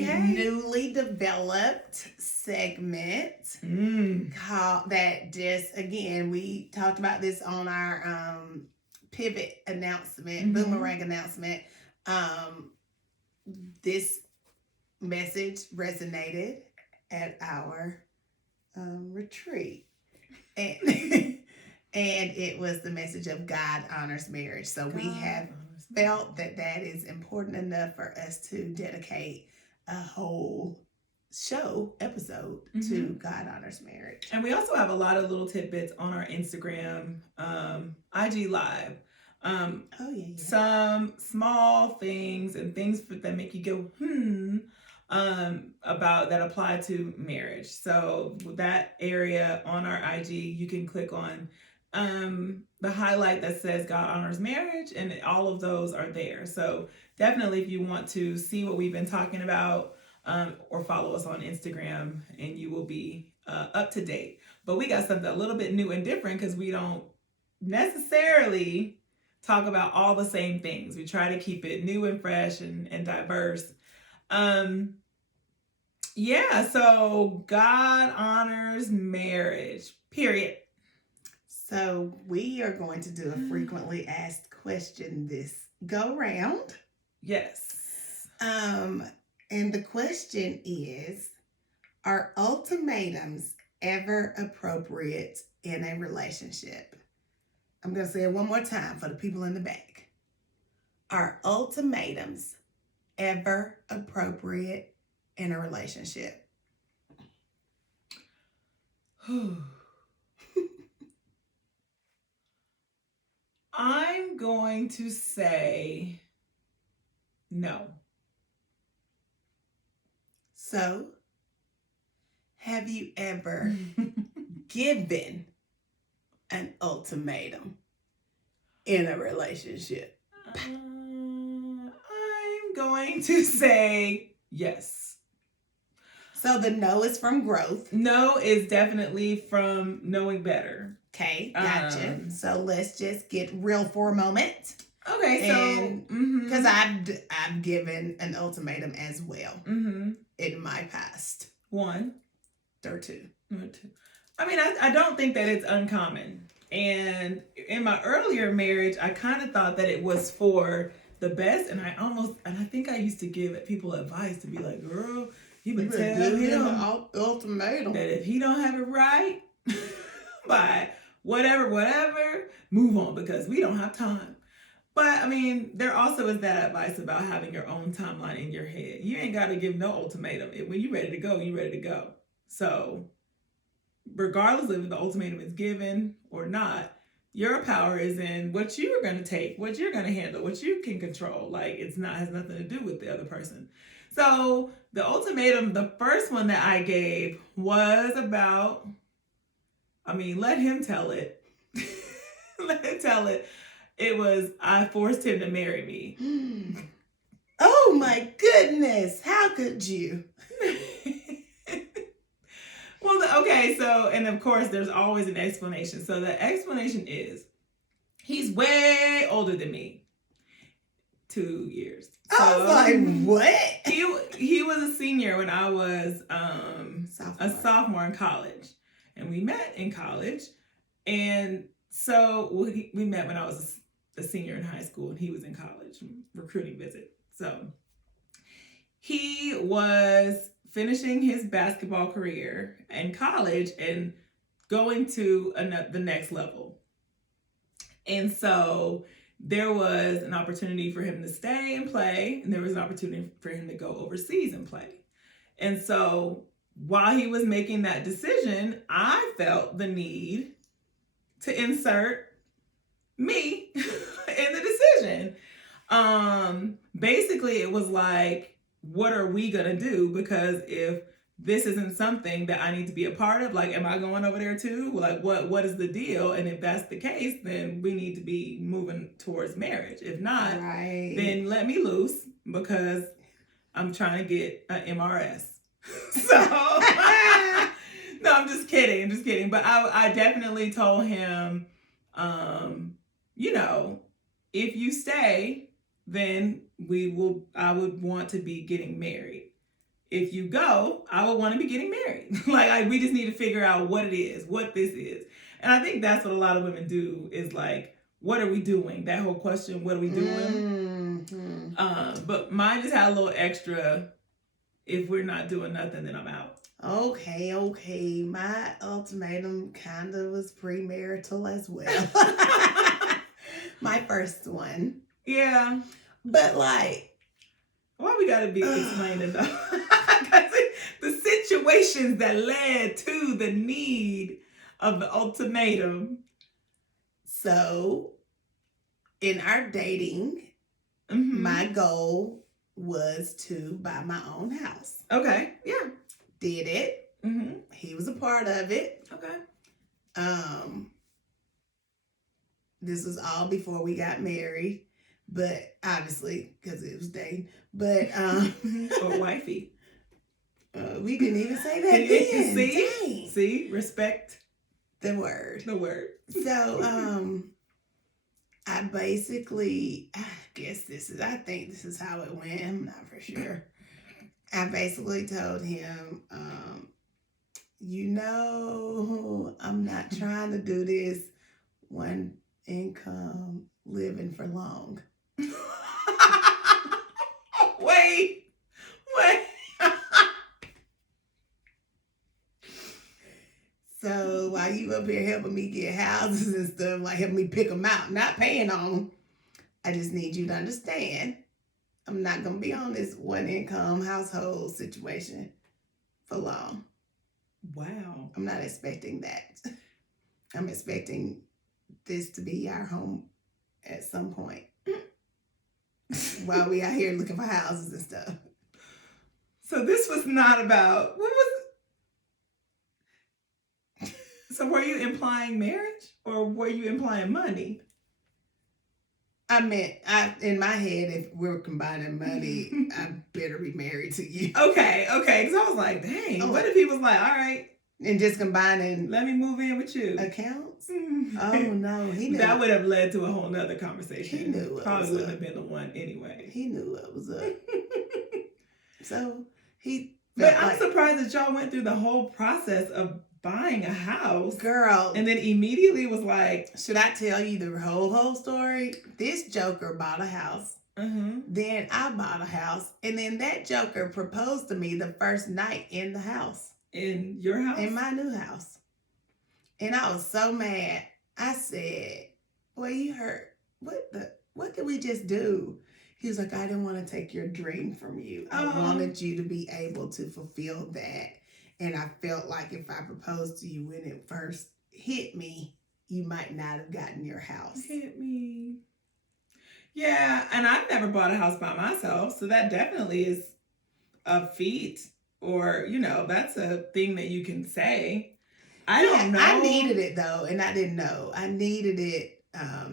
newly developed segment called that. Just again, we talked about this on our pivot announcement, boomerang announcement. This message resonated at our retreat, and and it was the message of God honors marriage. So we have felt that that is important enough for us to dedicate a whole show episode to God honors marriage. And we also have a lot of little tidbits on our Instagram, IG Live. Some small things and things that make you go, about that apply to marriage. So that area on our IG, you can click on the highlight that says God honors marriage, and all of those are there. So definitely, if you want to see what we've been talking about, or follow us on Instagram, and you will be up to date. But we got something a little bit new and different because we don't necessarily talk about all the same things. We try to keep it new and fresh and diverse. So God honors marriage, period. So we are going to do a frequently asked question this go round. Yes. And the question is, are ultimatums ever appropriate in a relationship? I'm going to say it one more time for the people in the back. Are ultimatums ever appropriate in a relationship? I'm going to say no. So, have you ever given an ultimatum in a relationship? I'm going to say yes. So the no is from growth. No is definitely from knowing better. Okay, gotcha. So let's just get real for a moment. Okay, so because I've given an ultimatum as well in my past. One or two. I mean, I don't think that it's uncommon. And in my earlier marriage, I kind of thought that it was for the best, and I think I used to give people advice to be like, girl, you better tell him an ultimatum that if he don't have it right by whatever, move on because we don't have time. But I mean, there also is that advice about having your own timeline in your head. You ain't got to give no ultimatum. When you're ready to go, you're ready to go. So regardless of if the ultimatum is given or not, your power is in what you're going to take, what you're going to handle, what you can control. Like has nothing to do with the other person. So the ultimatum, the first one that I gave was about, let him tell it. Let him tell it. It was, I forced him to marry me. Oh my goodness. How could you? Well, okay, so, and of course, there's always an explanation. So the explanation is, he's way older than me. 2 years. So, I was like, what? He was a senior when I was a sophomore in college. And we met in college. And so we met when I was a senior in high school and he was in college, recruiting visit. So he was finishing his basketball career in college and going to the next level. And so there was an opportunity for him to stay and play, and there was an opportunity for him to go overseas and play. And so while he was making that decision, I felt the need to insert me in the decision. Basically, it was like, what are we gonna do? Because if this isn't something that I need to be a part of, like, am I going over there too? Like, what is the deal? And if that's the case, then we need to be moving towards marriage. If not, then let me loose because I'm trying to get an MRS. So, no, I'm just kidding. But I definitely told him, if you stay, then I would want to be getting married. if you go, I would want to be getting married. Like, we just need to figure out what it is, what this is. And I think that's what a lot of women do is like, what are we doing? That whole question, what are we doing? Mm-hmm. But mine just had a little extra, if we're not doing nothing, then I'm out. Okay. My ultimatum kind of was premarital as well. My first one. Yeah. But like, why we gotta be explaining though? The situations that led to the need of the ultimatum. So, in our dating, my goal was to buy my own house. Okay, yeah. Did it. Mm-hmm. He was a part of it. Okay. This was all before we got married, but obviously because it was dating. But or wifey. We didn't even say that then. See, respect the word. So I basically, I think this is how it went. I'm not for sure. I basically told him, I'm not trying to do this one income living for long. Wait. So while you up here helping me get houses and stuff, like helping me pick them out, not paying on them, I just need you to understand, I'm not going to be on this one income household situation for long. Wow. I'm not expecting that. I'm expecting this to be our home at some point while we out here looking for houses and stuff. So this was not about, what was it? So were you implying marriage or were you implying money? I meant, in my head, if we're combining money, I better be married to you. Okay. Because I was like, dang, what if he was like, all right. And just combining. Let me move in with you. Accounts? Oh, no. He knew. That would have led to a whole nother conversation. He knew what Probably was wouldn't up. have been the one anyway. He knew what was up. So, But I'm surprised that y'all went through the whole process of buying a house. Girl. And then immediately was like... Should I tell you the whole story? This joker bought a house. Mm-hmm. Then I bought a house. And then that joker proposed to me the first night in the house. In your house? In my new house. And I was so mad. I said, well, you heard, what did we just do? He was like, I didn't want to take your dream from you. I wanted you to be able to fulfill that. And I felt like if I proposed to you when it first hit me, you might not have gotten your house. Hit me. Yeah, and I've never bought a house by myself. So that definitely is a feat. Or, that's a thing that you can say. I don't know. I needed it though, and I didn't know. I needed it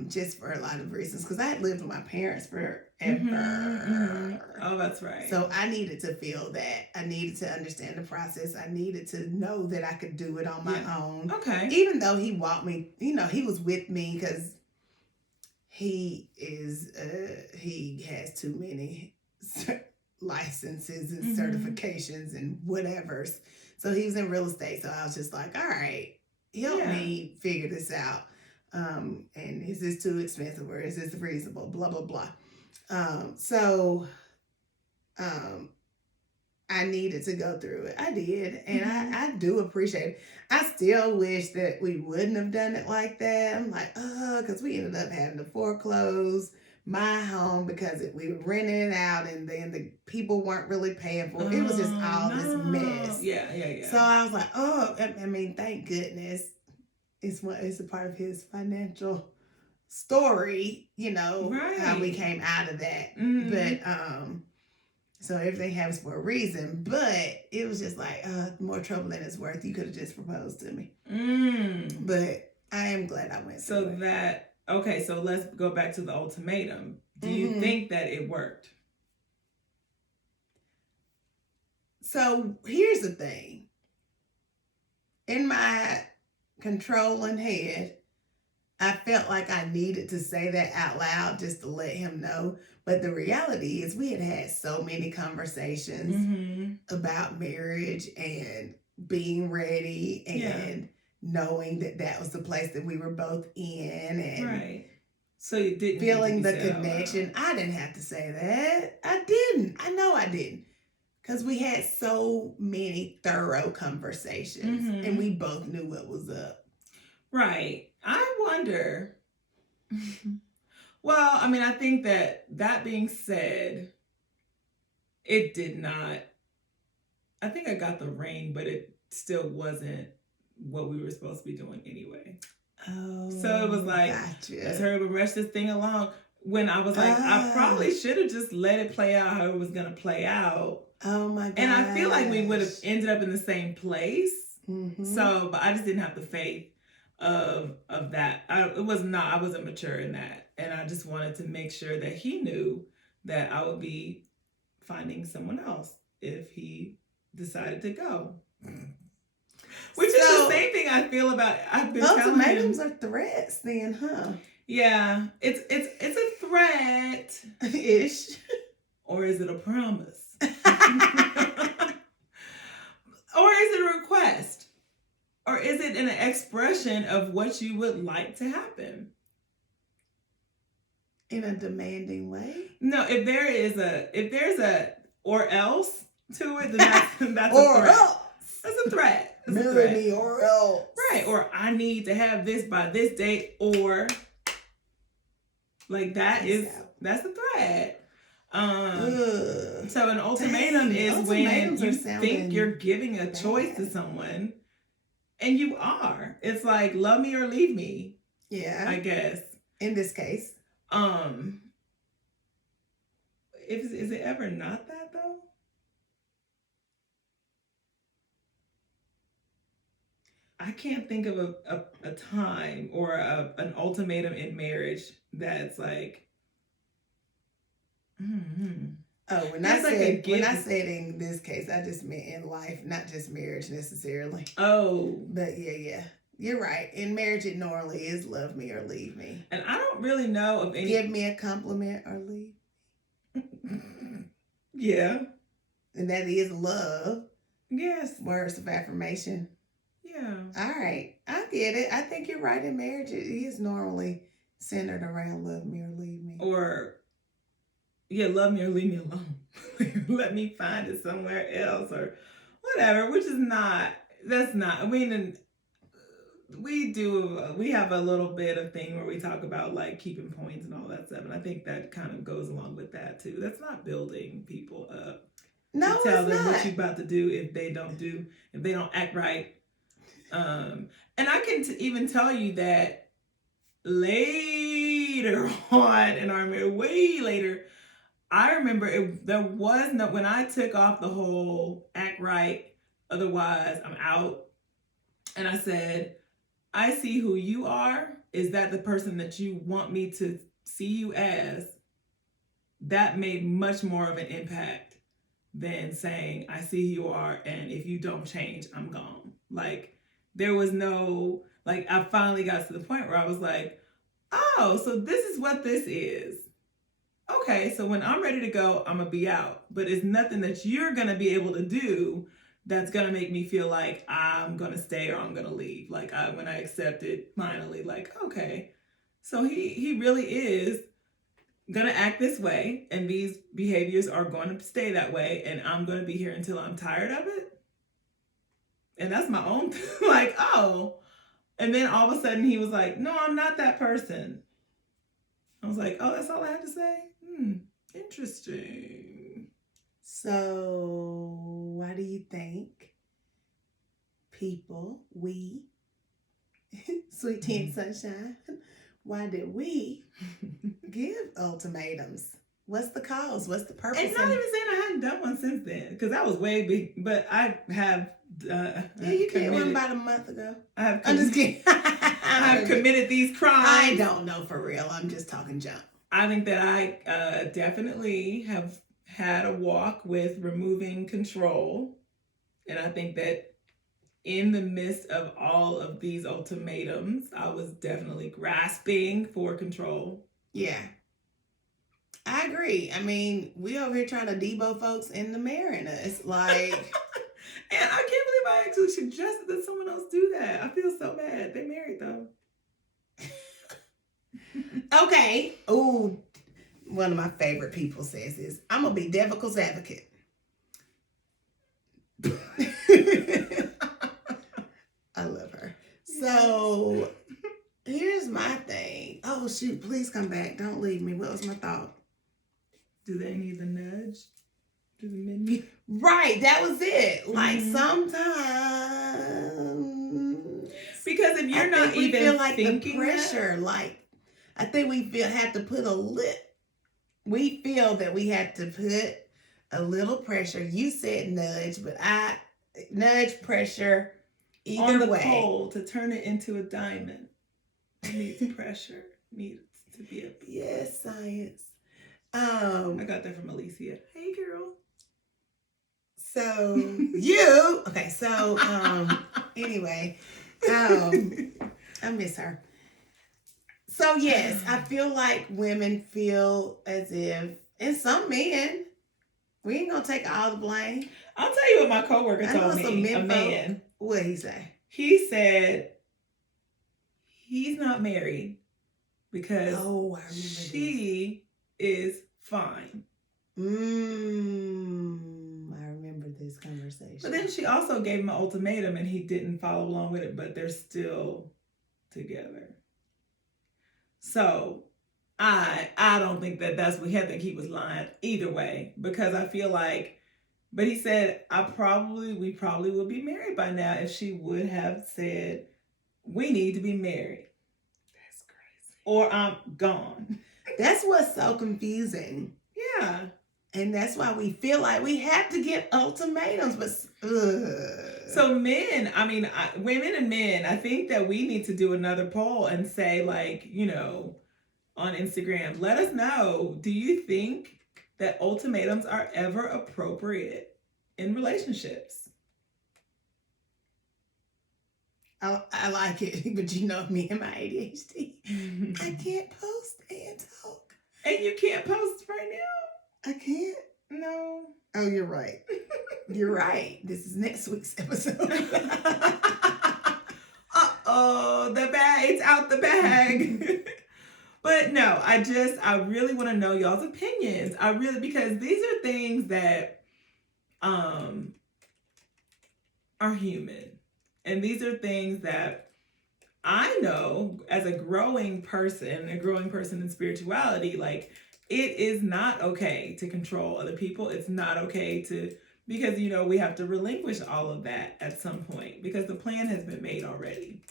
just for a lot of reasons because I had lived with my parents forever. Mm-hmm. Oh, that's right. So I needed to feel that. I needed to understand the process. I needed to know that I could do it on my own. Okay. Even though he walked me, he was with me because he has too many licenses and certifications and whatevers. So he was in real estate. So I was just like, all right, help me figure this out. And is this too expensive or is this reasonable? Blah, blah, blah. I needed to go through it. I did. And I do appreciate it. I still wish that we wouldn't have done it like that. I'm like, because we ended up having to foreclose my home because we were renting it out and then the people weren't really paying for it. It was just all this mess. Yeah. So I was like, thank goodness it's a part of his financial story, right. How we came out of that. Mm-hmm. But so everything happens for a reason, but it was just like more trouble than it's worth. You could have just proposed to me. But I am glad I went through it. Okay, so let's go back to the ultimatum. Do you think that it worked? So here's the thing. In my controlling head, I felt like I needed to say that out loud just to let him know. But the reality is we had had so many conversations about marriage and being ready and knowing that that was the place that we were both in, and so you didn't feeling the connection. I didn't have to say that. I didn't. I know I didn't. Because we had so many thorough conversations and we both knew what was up. Right. I wonder. Well, I mean, I think that being said, it did not. I think I got the ring, but it still wasn't what we were supposed to be doing anyway. Oh, so it was like, let's hurry up and rush this thing along. When I was like, I probably should have just let it play out how it was going to play out. Oh my God. And I feel like we would have ended up in the same place. So, but I just didn't have the faith of that. I wasn't mature in that. And I just wanted to make sure that he knew that I would be finding someone else if he decided to go. Which is the same thing I feel about. I've been ultimatums are threats, then, huh? Yeah, it's a threat ish, or is it a promise, or is it a request, or is it an expression of what you would like to happen in a demanding way? No, if there's a or else to it, then that's or a threat. Else. That's a threat. Marry me or else. Right. Or I need to have this by this date, or like that's a threat. So an ultimatum is when you think you're giving a choice to someone and you are. It's like love me or leave me. Yeah. I guess. In this case. Is it ever not that though? I can't think of a time or an ultimatum in marriage that's like. Oh, when I said in this case, I just meant in life, not just marriage necessarily. Oh, but yeah, you're right. In marriage, it normally is love me or leave me. And I don't really know of any. Give me a compliment or leave. Yeah, and that is love. Yes, words of affirmation. Yeah. All right. I get it. I think you're right. In marriage, it is normally centered around love me or leave me. Or, yeah, love me or leave me alone. Let me find it somewhere else or whatever, which is not, that's not, I mean, we have a little bit of thing where we talk about like keeping points and all that stuff. And I think that kind of goes along with that too. That's not building people up. No, to tell them not. what you're about to do if they don't act right. And I can even tell you that later on in our marriage, way later, I remember there was no, when I took off the whole act right, otherwise I'm out. And I said, I see who you are. Is that the person that you want me to see you as? That made much more of an impact than saying, I see who you are, and if you don't change, I'm gone. Like, there was no, like, I finally got to the point where I was like, oh, so this is what this is. Okay, so when I'm ready to go, I'm going to be out. But it's nothing that you're going to be able to do that's going to make me feel like I'm going to stay or I'm going to leave. Like, when I accepted finally, like, okay, so he really is going to act this way, and these behaviors are going to stay that way, and I'm going to be here until I'm tired of it. And that's my own, like, oh. And then all of a sudden he was like, no, I'm not that person. I was like, oh, that's all I had to say? Interesting. So why do you think we, Sweet Tea and Sunshine, why did we give ultimatums? What's the cause? What's the purpose? And not even saying I hadn't done one since then, because that was way big. But I have. Yeah, you did one about a month ago. I'm just kidding. I've committed these crimes. I don't know for real. I'm just talking junk. I think that I definitely have had a walk with removing control, and I think that in the midst of all of these ultimatums, I was definitely grasping for control. Yeah. I agree. I mean, we over here trying to debo folks into marrying us. Like, and I can't believe I actually suggested that someone else do that. I feel so bad. They married though. Okay. Oh, one of my favorite people says this. I'm gonna be devil's advocate. I love her. So here's my thing. Oh shoot, please come back. Don't leave me. What was my thought? Do they need the nudge? Do the men need? Right, that was it. Like sometimes, because if you're not even feel like thinking the pressure, like I think we have to put we feel that we have to put a little pressure. You said nudge, but I nudge pressure. Either on the way, pole to turn it into a diamond. It needs pressure. Needs to be a yes, science. I got that from Alicia. Hey, girl. So you okay? So anyway, I miss her. So yes, I feel like women feel as if, and some men, we ain't gonna take all the blame. I'll tell you what my coworker told me. A man. What'd he say? He said he's not married because she is fine. I remember this conversation. But then she also gave him an ultimatum and he didn't follow along with it, but they're still together. So I don't think that's what I think he was lying either way, because I feel like, but he said we probably would be married by now if she would have said we need to be married. That's crazy. Or I'm gone. That's what's so confusing. Yeah. And that's why we feel like we have to get ultimatums. But so men, I mean, women and men, I think that we need to do another poll and say, like, you know, on Instagram, let us know, do you think that ultimatums are ever appropriate in relationships? I like it, but you know me and my ADHD. I can't post and talk. And you can't post right now? I can't. No. Oh, you're right. You're right. This is next week's episode. Uh-oh, the bag, it's out the bag. But no, I really want to know y'all's opinions. Because these are things that are human. And these are things that I know as a growing person in spirituality, like, it is not okay to control other people. It's not okay because, you know, we have to relinquish all of that at some point because the plan has been made already.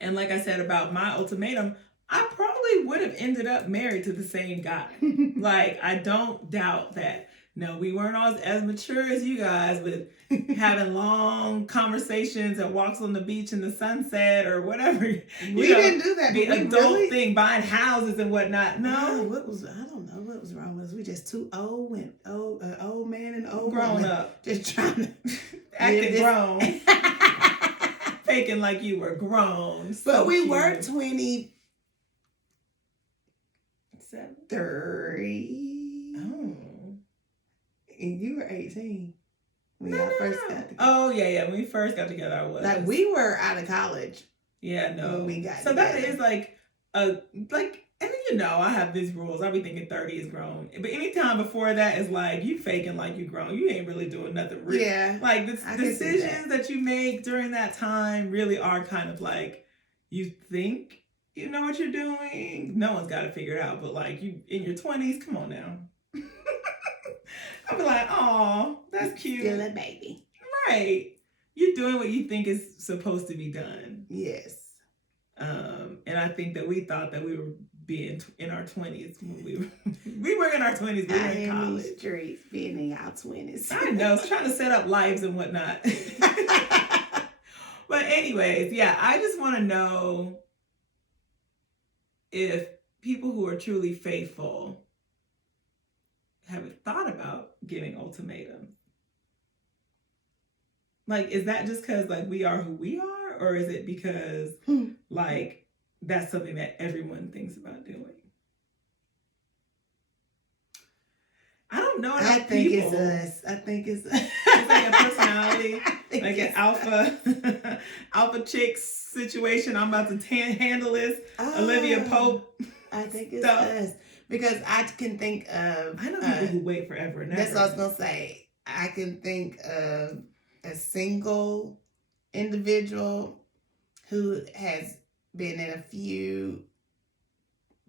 And like I said about my ultimatum, I probably would have ended up married to the same guy. Like, I don't doubt that. No, we weren't all as mature as you guys with having long conversations and walks on the beach in the sunset or whatever. We didn't do that. The adult thing, buying houses and whatnot. No, I don't know what was wrong with us. We just too old old man and old grown woman, up, just trying to acting grown, faking like you were grown. So but we cute. were 27, 30. Oh. And you were 18 when y'all first got together. Oh, yeah. When we first got together, I was. Like, we were out of college. Yeah, no. When we got so together. That is and then, you know, I have these rules. I be thinking 30 is grown. But anytime before that is like, you faking like you grown. You ain't really doing nothing real. Yeah. Like, the decisions that you make during that time really are kind of like, you think you know what you're doing. No one's got to figure it out. But, like, you in your 20s, come on now. I'll be like, oh, that's cute. Still a baby. Right. You're doing what you think is supposed to be done. Yes. And I think that we thought that we were being in our 20s when we were in our 20s. We were in college. Streets, being in our 20s. I know, trying to set up lives and whatnot. But anyways, yeah, I just want to know if people who are truly faithful haven't thought about giving ultimatums. Like, is that just because, like, we are who we are? Or is it because, like, that's something that everyone thinks about doing? don't know I enough think people. it's us. I think it's It's like a personality, like an us. alpha chick situation. I'm about to handle this Olivia Pope I think it's stuff. us. Because I can think of... I know people who wait forever and ever. That's what I was going to say. I can think of a single individual who has been in a few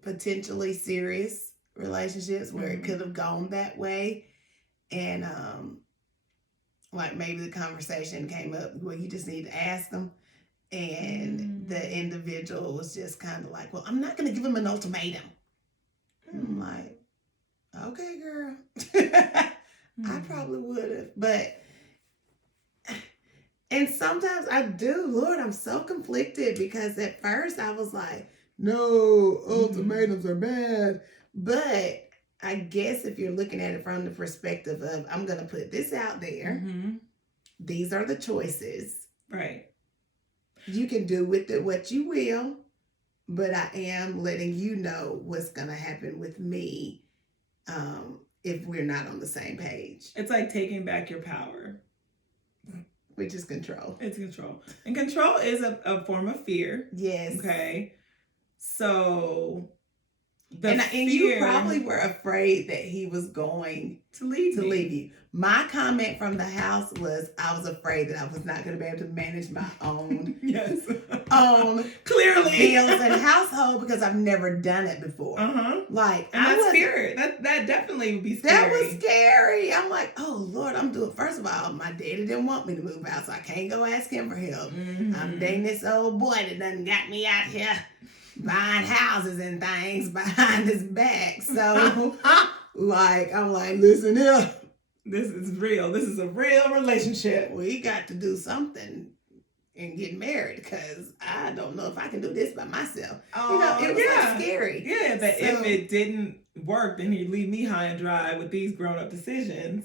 potentially serious relationships where it could have gone that way. And like maybe the conversation came up where you just need to ask them. And the individual was just kind of like, well, I'm not going to give him an ultimatum. I'm like, okay, girl. I probably would have. But, and sometimes I do. Lord, I'm so conflicted because at first I was like, no, ultimatums are bad. But I guess if you're looking at it from the perspective of, I'm going to put this out there. These are the choices. Right. You can do with it what you will, but I am letting you know what's going to happen with me if we're not on the same page. It's like taking back your power. Which is control. It's control. And control is a form of fear. Yes. Okay. So... And you probably were afraid that he was going to leave you. My comment from the house was I was afraid that I was not going to be able to manage my own clearly bills and household because I've never done it before. Like, and that's scary. That definitely would be scary. That was scary. I'm like, oh Lord, I'm doing. First of all, my daddy didn't want me to move out, so I can't go ask him for help. I'm dating this old boy that done got me out here buying houses and things behind his back. So, like, I'm like, listen here. This is real. This is a real relationship. We got to do something and get married because I don't know if I can do this by myself. It was like scary. Yeah, that if it didn't work, then he'd leave me high and dry with these grown-up decisions.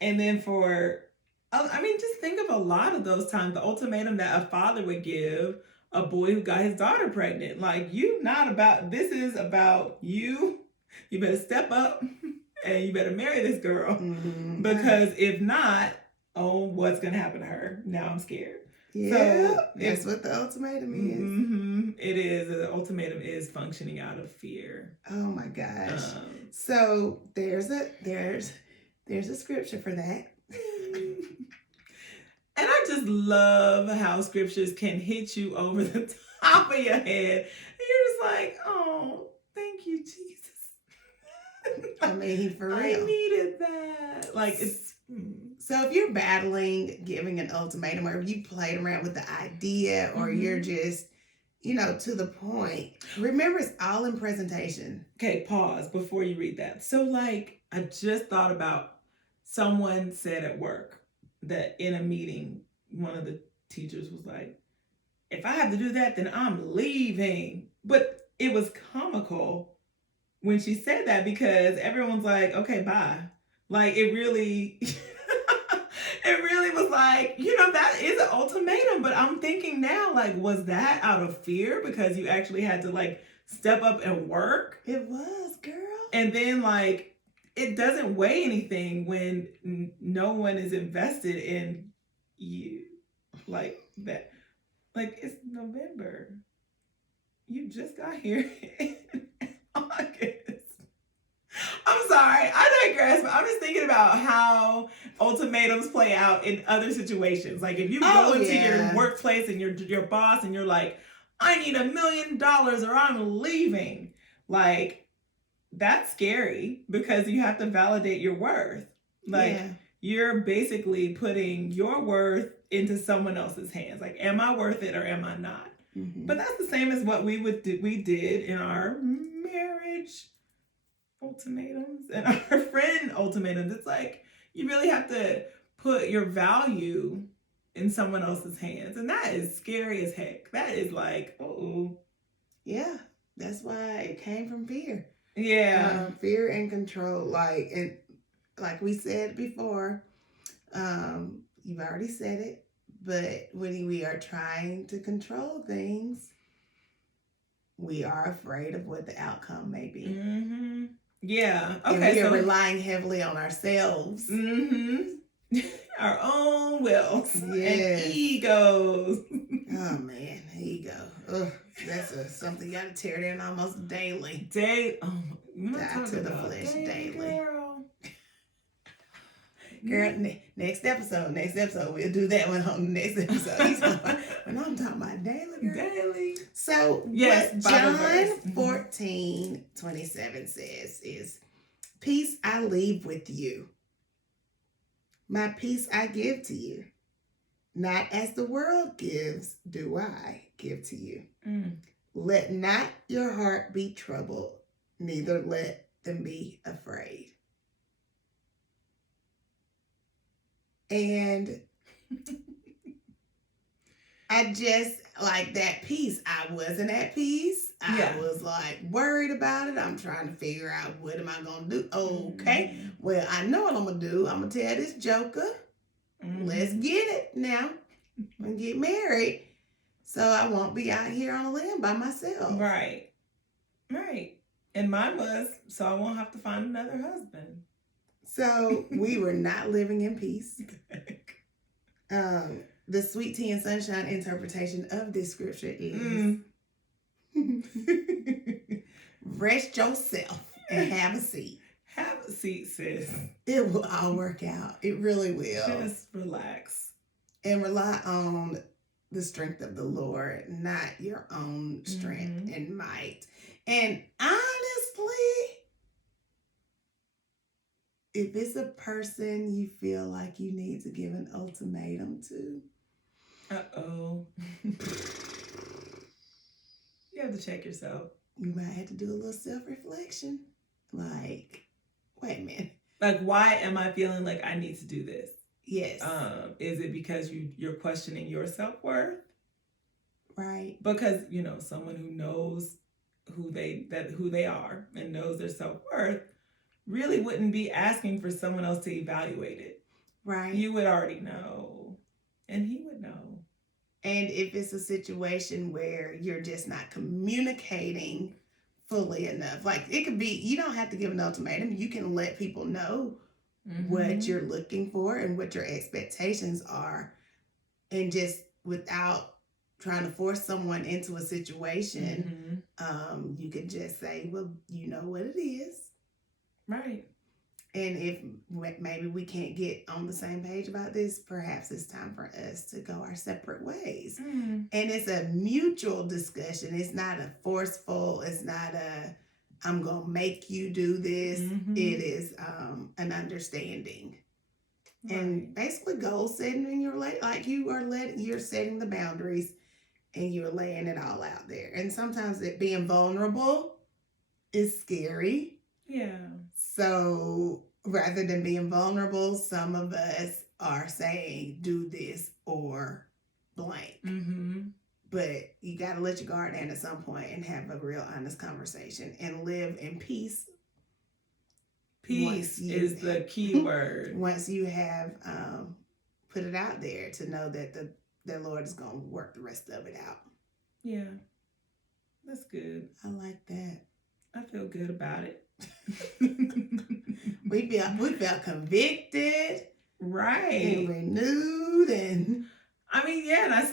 And then just think of a lot of those times, the ultimatum that a father would give a boy who got his daughter pregnant. Like, this is about you. You better step up and you better marry this girl. Because if not, what's going to happen to her? Now I'm scared. Yeah, so that's what the ultimatum is. It is. The ultimatum is functioning out of fear. Oh my gosh. So there's a scripture for that. And I just love how scriptures can hit you over the top of your head. And you're just like, oh, thank you, Jesus. I mean, for real. I needed that. Like, it's... So if you're battling giving an ultimatum, or if you played around with the idea, or you're just, to the point, remember it's all in presentation. Okay, pause before you read that. So, like, I just thought about someone said at work that in a meeting, one of the teachers was like, if I have to do that, then I'm leaving. But it was comical when she said that because everyone's like, okay, bye. Like, it really... It really was like, that is an ultimatum. But I'm thinking now, like, was that out of fear because you actually had to, like, step up and work? It was, girl. And then, like, it doesn't weigh anything when no one is invested in you. Like that. Like, it's November. You just got here in August. I'm sorry, I digress, but I'm just thinking about how ultimatums play out in other situations. Like, if you go into your workplace and your boss and you're like, I need $1 million or I'm leaving. Like, that's scary because you have to validate your worth. Like, you're basically putting your worth into someone else's hands. Like, am I worth it or am I not? But that's the same as what we did in our marriage ultimatums and our friend ultimatums. It's like, you really have to put your value in someone else's hands. And that is scary as heck. That is like, yeah, that's why it came from fear. Yeah. Fear and control. Like we said before, you've already said it, but when we are trying to control things, we are afraid of what the outcome may be. Yeah. And Okay. we are relying heavily on ourselves. Mm-hmm. Our own wills and egos. Oh man, ego. Ugh, that's something you got to tear down almost daily. Die to the flesh daily. Girl. Girl, next episode, we'll do that one on the next episode. When I'm talking about daily, girl. Daily. So yes, what John 14:27 says is, peace I leave with you. My peace I give to you. Not as the world gives, do I give to you. Let not your heart be troubled, neither let them be afraid. And I just like that peace. I wasn't at peace. I was like worried about it. I'm trying to figure out what am I going to do. Okay. Well, I know what I'm going to do. I'm going to tell this joker, let's get it now and get married. So I won't be out here on a limb by myself. Right. And mine was, so I won't have to find another husband. So we were not living in peace. The sweet tea and sunshine interpretation of this scripture is rest yourself and have a seat. Have a seat, sis. It will all work out. It really will. Just relax. And rely on the strength of the Lord, not your own strength and might. And honestly, if it's a person you feel like you need to give an ultimatum to, you have to check yourself. You might have to do a little self-reflection. Like, wait a minute. Like, why am I feeling like I need to do this? Yes. Is it because you're questioning your self-worth? Right. Because, someone who knows who they are and knows their self-worth really wouldn't be asking for someone else to evaluate it. Right. You would already know. And he would know. And if it's a situation where you're just not communicating fully enough, like it could be, you don't have to give an ultimatum. You can let people know what you're looking for and what your expectations are. And just without trying to force someone into a situation, you can just say, well, you know what it is. Right. And if maybe we can't get on the same page about this, perhaps it's time for us to go our separate ways. And it's a mutual discussion. It's not a forceful, it's not a, I'm going to make you do this. It is an understanding. Right. And basically goal setting in your like you're setting the boundaries and you're laying it all out there. And sometimes it being vulnerable is scary. Yeah. So rather than being vulnerable, some of us are saying, do this or blank. But you got to let your guard down at some point and have a real honest conversation and live in peace. Peace is the key word. Once you have put it out there to know that the Lord is going to work the rest of it out. Yeah. That's good. I like that. I feel good about it. we felt convicted, right, and renewed, and I mean, yeah, and I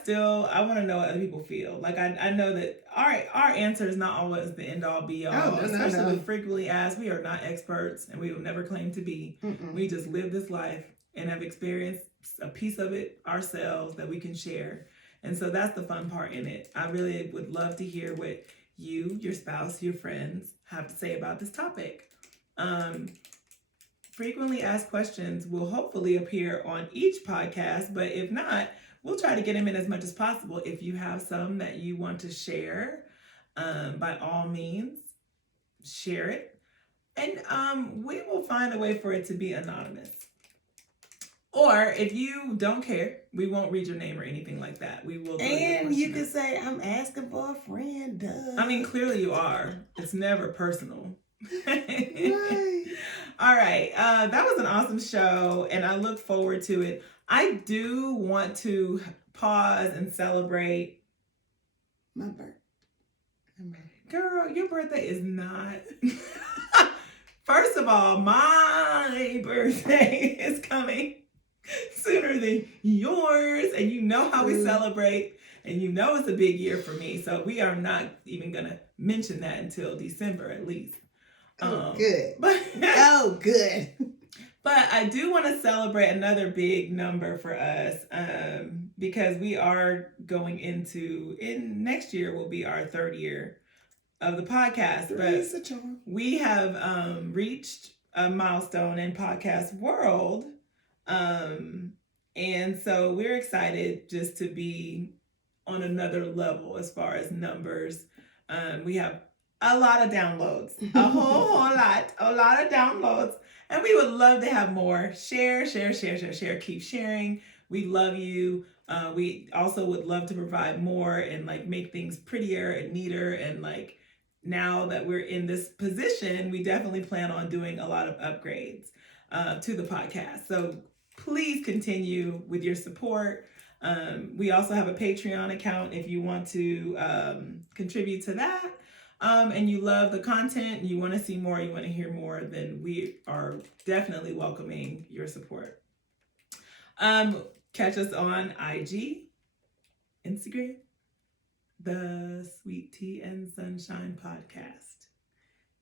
want to know what other people feel. Like I know that our answer is not always the end all be all. Especially with frequently asked, we are not experts, and we will never claim to be. We just live this life and have experienced a piece of it ourselves that we can share, and so that's the fun part in it. I really would love to hear what you, your spouse, your friends have to say about this topic. Frequently asked questions will hopefully appear on each podcast, but if not, we'll try to get them in as much as possible. If you have some that you want to share, by all means, share it. And we will find a way for it to be anonymous. Or if you don't care, we won't read your name or anything like that. We will. And you can say, I'm asking for a friend. Duh. I mean, clearly you are. It's never personal. Right. All right. That was an awesome show, and I look forward to it. I do want to pause and celebrate my birthday. Girl, your birthday is not. First of all, my birthday is coming sooner than yours, and you know how we celebrate, and you know it's a big year for me, so we are not even gonna mention that until December at least. Good. Oh, good. But I do want to celebrate another big number for us, because we are going in next year will be our 3rd year of the podcast. But we have reached a milestone in podcast world. And so we're excited just to be on another level as far as numbers. We have a lot of downloads, a whole lot of downloads. And we would love to have more. Share. Keep sharing. We love you. We also would love to provide more and like make things prettier and neater. And like now that we're in this position, we definitely plan on doing a lot of upgrades to the podcast. So please continue with your support. We also have a Patreon account if you want to contribute to that. And you love the content and you want to see more, you want to hear more, then we are definitely welcoming your support. Catch us on IG, Instagram, the Sweet Tea and Sunshine Podcast.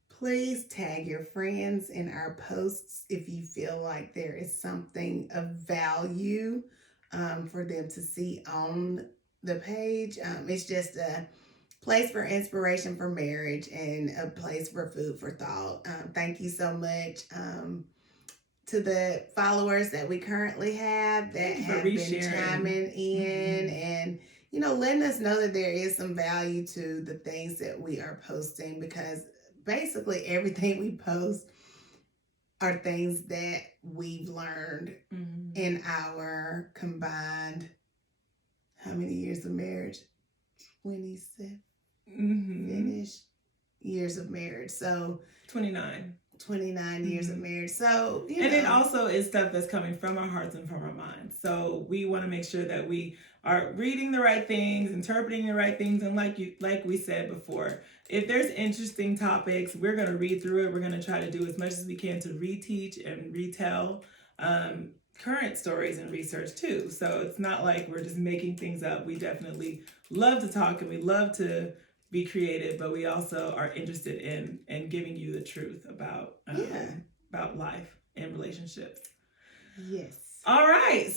Please tag your friends in our posts if you feel like there is something of value for them to see on the page. It's just a place for inspiration for marriage and a place for food for thought. Thank you so much to the followers that we currently have that have been chiming in and letting us know that there is some value to the things that we are posting, because basically everything we post are things that we've learned in our combined, how many years of marriage? 27 finished years of marriage. So 29 years of marriage. So and it also is stuff that's coming from our hearts and from our minds. So we want to make sure that we are reading the right things, interpreting the right things, and like we said before, if there's interesting topics, we're going to read through it. We're going to try to do as much as we can to reteach and retell current stories and research too. So it's not like we're just making things up. We definitely love to talk and we love to be creative, but we also are interested in giving you the truth about life and relationships. Yes. All right.